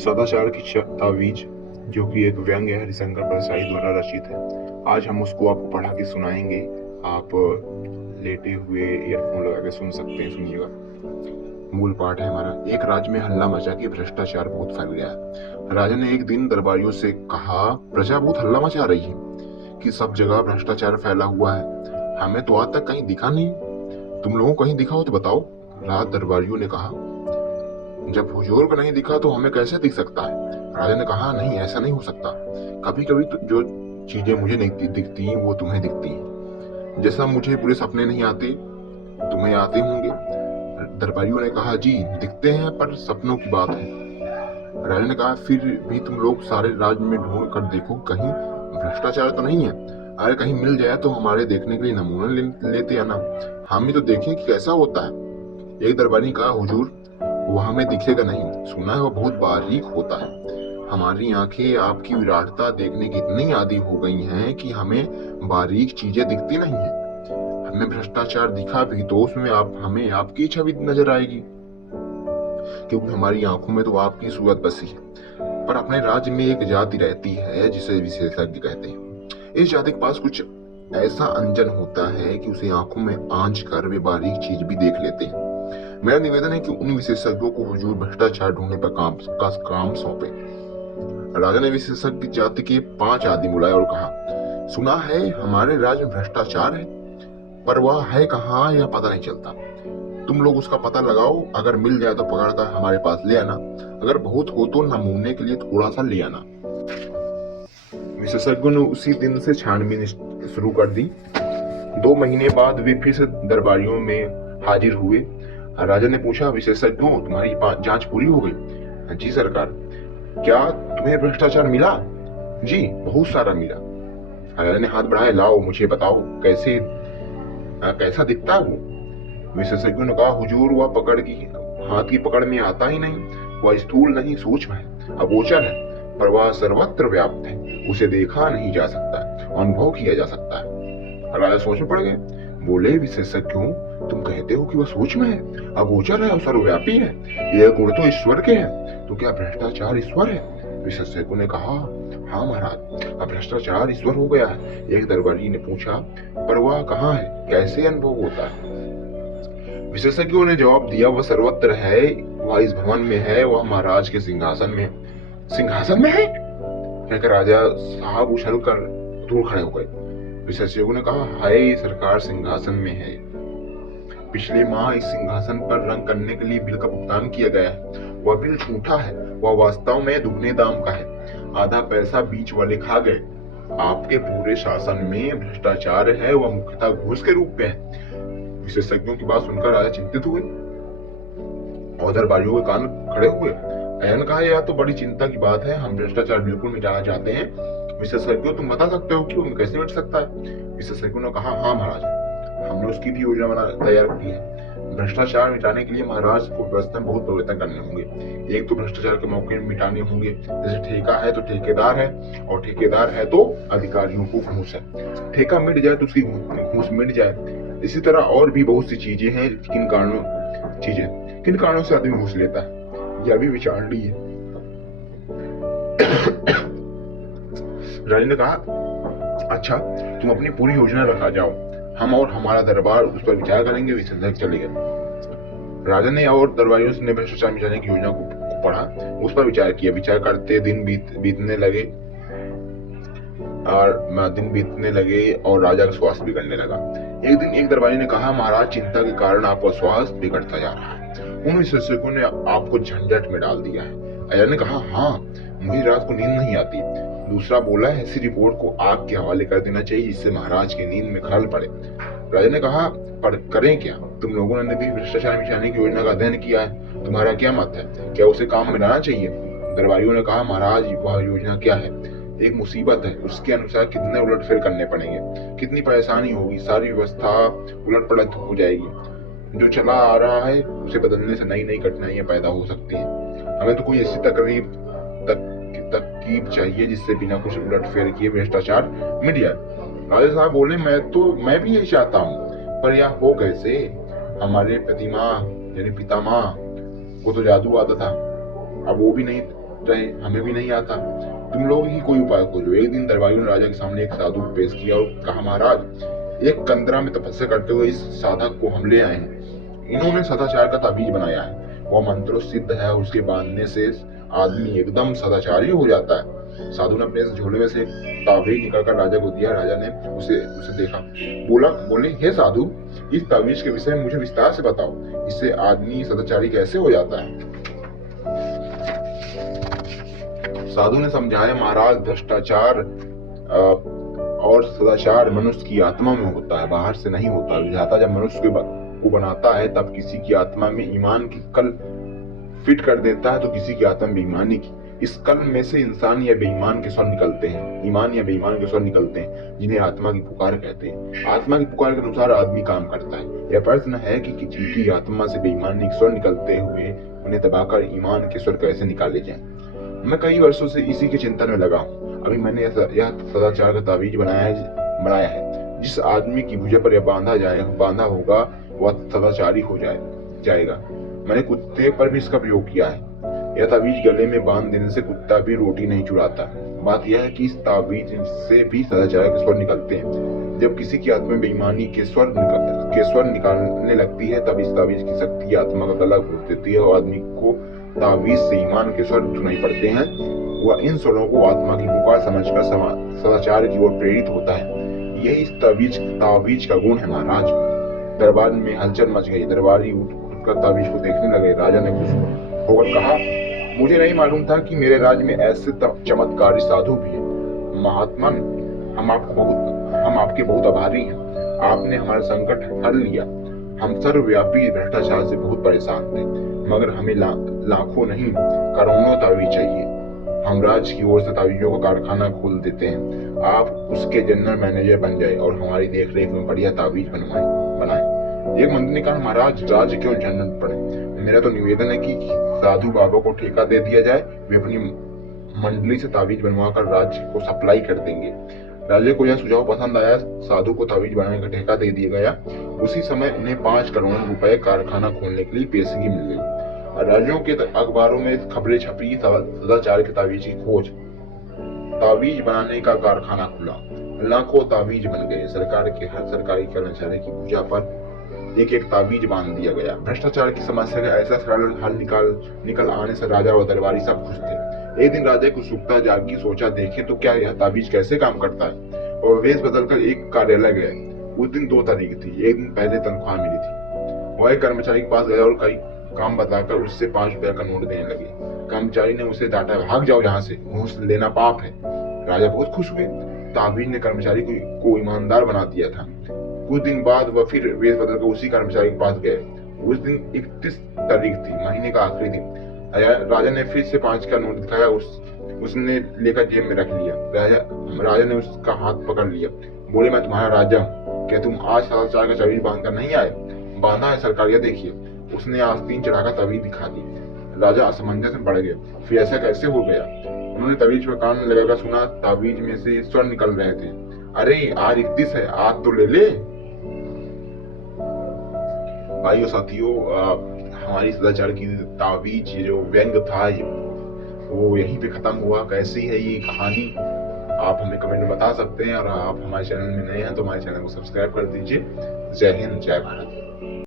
सदाचार की तावीज, जो कि एक व्यंग है, हरिशंकर परसाई द्वारा रचित है। आज हम उसको आपको पढ़ा के सुनाएंगे। आप लेटे हुए ईयरफोन लगा के सुन सकते हैं। सुनिएगा। मूल पाठ है हमारा। एक राज्य में हल्ला मचा कि भ्रष्टाचार बहुत फैल गया है। राजा ने एक दिन दरबारियों से कहा, प्रजा बहुत हल्ला मचा रही है कि सब जगह भ्रष्टाचार फैला हुआ है। हमें तो आज तक कहीं दिखा नहीं। तुम लोगों को कहीं दिखा हो तो बताओ। राज दरबारियों ने कहा, जब हुजूर को नहीं दिखा तो हमें कैसे दिख सकता है। राजा ने कहा, नहीं, ऐसा नहीं हो सकता। कभी कभी तो जो चीजें मुझे नहीं दिखती वो तुम्हें दिखती हैं। जैसा मुझे पूरे सपने नहीं आते, तुम्हें आते होंगे। दरबारियों ने कहा, जी दिखते हैं, पर सपनों की बात है। राजा ने कहा, फिर भी तुम लोग सारे राज्य में ढूंढ कर देखो, कहीं भ्रष्टाचार तो नहीं है। अरे कहीं मिल जाए तो हमारे देखने के लिए नमूना लेते आना, हम भी तो देखें कि कैसा होता है। एक दरबारी ने कहा, हुजूर वह हमें दिखेगा नहीं, सुना है वह बहुत बारीक होता है। हमारी आंखें आपकी विराटता देखने की इतनी आदी हो गई हैं कि हमें बारीक चीजें दिखती नहीं है। हमें भ्रष्टाचार दिखा भी तो उसमें हमें आपकी छवि नजर आएगी, क्योंकि हमारी आंखों में तो आपकी सूरत बसी है। पर अपने राज्य में एक जाति रहती है जिसे विशेषज्ञ कहते हैं। इस जाति के पास कुछ ऐसा अंजन होता है कि उसे आंखों में आंच कर वे बारीक चीज भी देख लेते हैं। मेरा निवेदन है कि उन विशेषज्ञों को हुजूर भ्रष्टाचार ढूंढने पर काम सौंपे। राजा ने विशेषज्ञ जाति के 5 आदमी बुलाए और कहा, सुना है हमारे राज्य में भ्रष्टाचार है, पर वह है कहाँ यह पता नहीं चलता। तुम लोग उसका पता लगाओ, अगर मिल जाए तो पकड़कर हमारे पास ले आना, अगर बहुत हो तो नमूने के लिए थोड़ा सा ले आना। विशेषज्ञों ने उसी दिन से छानबीन शुरू कर दी। 2 महीने बाद वे फिर से दरबारियों में हाजिर हुए। राजा ने पूछा, विशेषज्ञों तुम्हारी जांच पूरी हो गई। जी सरकार। क्या तुम्हें भ्रष्टाचार मिला? जी बहुत सारा मिला। राजा ने हाथ बढ़ाए, लाओ मुझे बताओ, कैसा दिखता है वो। विशेषज्ञों ने कहा, हुजूर वह हाथ की पकड़ में आता ही नहीं। वह स्थूल नहीं, सूक्ष्म है, अगोचर है, पर वह सर्वत्र व्याप्त है। उसे देखा नहीं जा सकता, अनुभव किया जा सकता है। राजा सोच में पड़ गए। बोले, विशेषज्ञों तुम कहते हो कि वह सूक्ष्म है, अगोचर है और सर्वव्यापी है, यह गुण तो ईश्वर के हैं, तो क्या भ्रष्टाचार ईश्वर है? विशेषज्ञों ने कहा, हाँ महाराज, अब भ्रष्टाचार ईश्वर हो गया है। एक दरबारी ने पूछा, पर वह कहाँ है, कैसे अनुभव होता है? विशेषज्ञों ने जवाब दिया, वह सर्वत्र है, वह इस भवन में है, वह महाराज के सिंहासन में। सिंहासन में है? कहकर राजा साहब उछल कर दूर खड़े हो गए। विशेषज्ञों ने कहा, हाय सरकार, सिंहासन में है। पिछले माह इस सिंहासन पर रंग करने के लिए बिल का भुगतान किया गया है। वह बिल झूठा है, वह वास्तव में दुगने दाम का है। आधा पैसा बीच वाले खा गए। आपके पूरे शासन में भ्रष्टाचार है, वह मुख्यतः घूस के रूप में है। विशेषज्ञों की बात सुनकर राजा चिंतित हुए और दरबारियों के कान खड़े हुए। राजा ने कहा, यह तो बड़ी चिंता की बात है, हम भ्रष्टाचार बिल्कुल मिटाना चाहते हैं। विशेषज्ञों तुम बता सकते हो कि वो कैसे मिट सकता है? विशेषज्ञों ने कहा, हाँ महाराज, हमने उसकी भी योजना तैयार की है। भ्रष्टाचार मिटाने के लिए महाराज को व्यवस्था में बहुत परिवर्तन करने होंगे। एक तो भ्रष्टाचार के मौके मिटाने होंगे, जैसे ठेका है तो ठेकेदार है, और ठेकेदार है तो अधिकारियों को घूस है। ठेका मिट जाए तो उसकी घूस मिट जाए। इसी तरह और भी बहुत सी चीजें हैं, किन कारणों से आदमी घूस लेता है, यह भी विचारणीय है। राजा ने कहा, अच्छा तुम अपनी पूरी योजना रखा जाओ, हम और हमारा दरबार उस पर विचार करेंगे। विशेषज्ञ चले गए। राजा ने और दरबारियों ने भ्रष्टाचार मिटाने की योजना को पढ़ा, उस पर विचार किया। विचार करते दिन बीतने लगे और राजा का स्वास्थ्य बिगड़ने लगा। एक दिन एक दरबारी ने कहा, महाराज चिंता के कारण आपका स्वास्थ्य बिगड़ता जा रहा है। उन विशेषज्ञों ने आपको झंझट में डाल दिया है। राजा ने कहा, हाँ, मुझे रात को नींद नहीं आती। दूसरा बोला, ऐसी रिपोर्ट को आग के हवाले कर देना चाहिए जिससे महाराज की नींद में खलल पड़े। राजा ने कहा, पर करें क्या? तुम लोगों ने भी भ्रष्टाचार मिटाने की योजना का अध्ययन किया है, तुम्हारा क्या मत है? क्या उसे काम में लाना चाहिए? दरबारियों ने कहा, महाराज वह योजना क्या है? एक मुसीबत है, उसके अनुसार कितने उलटफेर करने पड़ेंगे, कितनी परेशानी होगी, सारी व्यवस्था उलट पलट हो जाएगी। जो चला आ रहा है उसे बदलने से नई नई कठिनाइयां पैदा हो सकती हैं। हमें तो कोई ऐसी तरकीब चाहिए जिससे बिना कुछ उलटफेर किए भ्रष्टाचार मिट जाए। राजा साहब बोले, मैं भी यही चाहता हूँ, पर यह हो कैसे? हमारे पितामह को तो जादू आता था, अब वो भी नहीं रहे, हमें भी नहीं आता, तुम लोग ही कोई उपाय खोजो। एक दिन दरबारियों ने राजा के सामने एक साधु को पेश किया और कहा, महाराज, एक कंदरा में तपस्या करते हुए इस साधक को हम ले आए हैं। इन्होंने सदाचार का ताबीज बनाया है, वह मंत्रों सिद्ध है, उसके बांधने से आदमी एकदम सदाचारी हो जाता है। साधु ने अपने झोले में से एक ताबीज निकालकर राजा को दिया। राजा ने उसे देखा, बोले, हे साधु, इस ताबीज के विषय में मुझे विस्तार से बताओ, इससे आदमी सदाचारी कैसे हो जाता है। साधु ने समझाया, महाराज, भ्रष्टाचार और सदाचार मनुष्य की आत्मा में होता है, बाहर से नहीं होता। विधाता जब मनुष्य को बनाता है तब किसी की आत्मा में ईमान की कल फिट कर देता है तो किसी की आत्मा में बेईमानी की। इस कल में से इंसान या बेईमान के स्वर निकलते हैं, ईमान या बेईमान के स्वर निकलते हैं, जिन्हें आत्मा की पुकार कहते हैं। आत्मा की पुकार के अनुसार आदमी काम करता है। यह प्रश्न है कि जिनकी आत्मा से बेईमानी के स्वर निकलते हुए उन्हें दबाकर ईमान के स्वर कैसे निकाले जाएं। मैं कई वर्षों से इसी के चिंतन में लगा हूँ। अभी मैंने यह सदाचार का ताबीज बनाया है। जिस आदमी की भुजा पर यह बांधा होगा वह सदाचारी हो जाएगा। मैंने कुत्ते पर भी इसका प्रयोग किया है। यह ताबीज गले में बांध देने से कुत्ता भी रोटी नहीं चुराता। बात यह है कि इस ताबीज से भी सदाचार के स्वर निकलते हैं। जब किसी की आत्मा में बेईमानी के स्वर निकालने लगती है तब इस ताबीज की शक्ति आत्मा का गला घोट देती है और आदमी को ताबीज से ईमान के स्वर सुनाई पड़ते हैं। वह इन स्वरों को आत्मा की पुकार समझकर सदाचार की ओर प्रेरित होता है। यही इस ताबीज का गुण है। महाराज, दरबार में हलचल मच गई। दरबारी उठकर ताबीज को देखने लगे। राजा ने खुश होकर कहा, मुझे नहीं मालूम था कि मेरे राज्य में ऐसे चमत्कारी साधु भी हैं। महात्मन, हम आपके बहुत आभारी हैं। आपने हमारा संकट हर लिया। हम सर्वव्यापी भ्रष्टाचार से बहुत परेशान थे, मगर हमें लाखों नहीं करोड़ों ताबीज चाहिए। हम राज्य की ओर से ताबीजों का कारखाना खोल देते हैं। आप उसके जनरल मैनेजर बन जाए और हमारी देखरेख में बढ़िया ताबीज बनाए। एक मंत्री ने कहा, महाराज, राज्य क्यों झंझट पड़े? मेरा तो निवेदन है कि साधु बाबा को ठेका दे दिया जाए। वे अपनी मंडली से ताबीज बनवाकर राज्य को सप्लाई कर देंगे। राजा को यह सुझाव पसंद आया। साधु को ताबीज बनाने का ठेका दे दिया गया। उसी समय उन्हें 5 करोड़ रुपए कारखाना खोलने के लिए पेशगी मिल गई। राज्यों के अखबारों में खबरें छपी, सदाचार के ताबीज की खोज। ताबीज बनाने का कारखाना खुला, लाखों ताबीज बन गए। सरकार के हर सरकारी कर्मचारी की भुजा पर एक ताबीज बांध दिया गया। भ्रष्टाचार की समस्या का ऐसा सरल हल निकल आने से राजा और दरबारी सब खुश थे। एक दिन राजा को उत्सुकता जागी, सोचा, देखें तो क्या यह ताबीज कैसे काम करता है, और वेश बदलकर एक कार्यालय गए। उस दिन 2 तारीख थी। एक दिन पहले तनख्वाह मिली थी। वह एक कर्मचारी के पास गया और कई काम बताकर उससे 5 रुपए का नोट देने लगे। कर्मचारी ने उसे डांटा, भाग जाओ यहाँ से, घूस लेना पाप है। राजा बहुत खुश हुए। ताबीज ने कर्मचारी को ईमानदार बना दिया था। कुछ दिन बाद वह फिर वेश बदलकर उसी कर्मचारी के पास गए। उस दिन 31 तारीख थी, महीने का आखिरी दिन। राजा ने फिर से 5 का नोट दिखाया। उसने लेकर जेब में रख लिया। राजा ने उसका हाथ पकड़ लिया। बोले, मैं तुम्हारा राजा हूँ, क्या तुम आज सदाचार का ताबीज बांधकर नहीं आए? बांधा है सरकार, यह देखिए। उसने आस्तीन चढ़ाकर ताबीज दिखा दी। राजा असमंजस में पड़ गया। फिर ऐसा कैसे हो गया? उन्होंने ताबीज पर कान लगाकर सुना, ताबीज में से स्वर निकल रहे थे। अरे, आज 31 है, आज तो ले ले। भाइयों साथियों, हमारी सदाचार की ताबीज जो व्यंग था वो यहीं पे खत्म हुआ। कैसी है ये कहानी आप हमें कमेंट में बता सकते हैं। और आप हमारे चैनल में नए हैं तो हमारे चैनल को सब्सक्राइब कर दीजिए। जय हिंद, जय भारत।